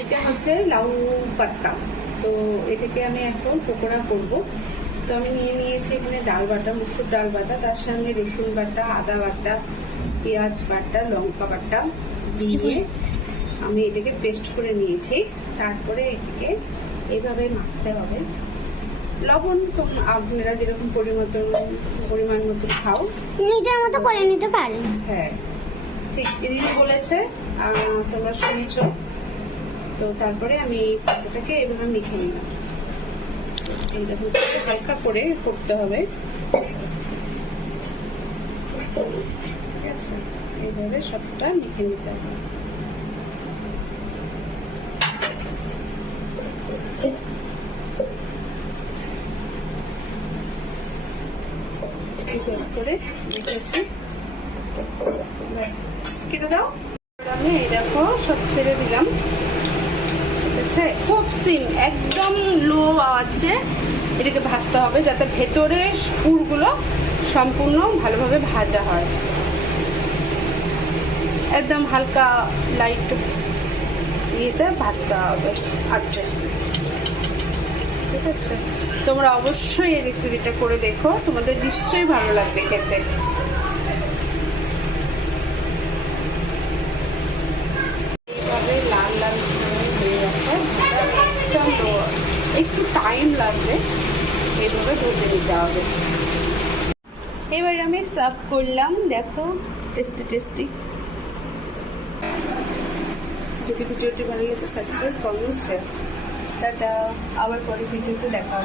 এটা হচ্ছে লাউ পাত্তা। তো এটাকে আমি এখন পকোড়া করব। তো আমি নিয়েছি এখানে ডাল বাটা, মুসুর ডাল বাটা, তার সঙ্গে রসুন বাটা, আদা বাটা, পেঁয়াজ বাটা, লঙ্কা বাটা দিয়ে আমি এটাকে পেস্ট করে নিয়েছি। তারপরে এটাকে এইভাবে মাখতে হবে। লবণ তো আপনারা যেরকম পরিমাণ মতো খাও, নিজের মতো করে নিতে পারেন। হ্যাঁ ঠিক দিদি বলেছে, তোমরা শুনেছ। তো তারপরে আমি পাতাটাকে এভাবে মেখে নিলাম। এইরকম হালকা করে করতে হবে, ঠিক আছে? এইভাবে সবটা মেখে নিতে হবে। করে রেখেছি, কেটে দাও। আমি এই দেখো সব ছেড়ে দিলাম, ঠিক আছে? খুব একদম লো আওয়াজে এটাকে ভাজতে হবে, যাতে ভেতরে পুরগুলো সম্পূর্ণ ভালোভাবে ভাজা হয়। একদম হালকা লাইট ইয়েতে ভাজতে হবে। আচ্ছা, ঠিক আছে? তোমরা অবশ্যই এই রেসিপিটা করে দেখো, তোমাদের নিশ্চয়ই ভালো লাগবে খেতে। এইভাবে লাল লাল হয়ে গেছে, একটু টাইম লাগবে, এইভাবে ভেজে নিতে হবে। এবার আমি সার্ভ করলাম, দেখো টেস্টি। যদি ভিডিওটি ভালো লাগে সাবস্ক্রাইব, কমেন্ট, শেয়ার। টাটা, আবার পরে ভিডিওতে দেখা হবে।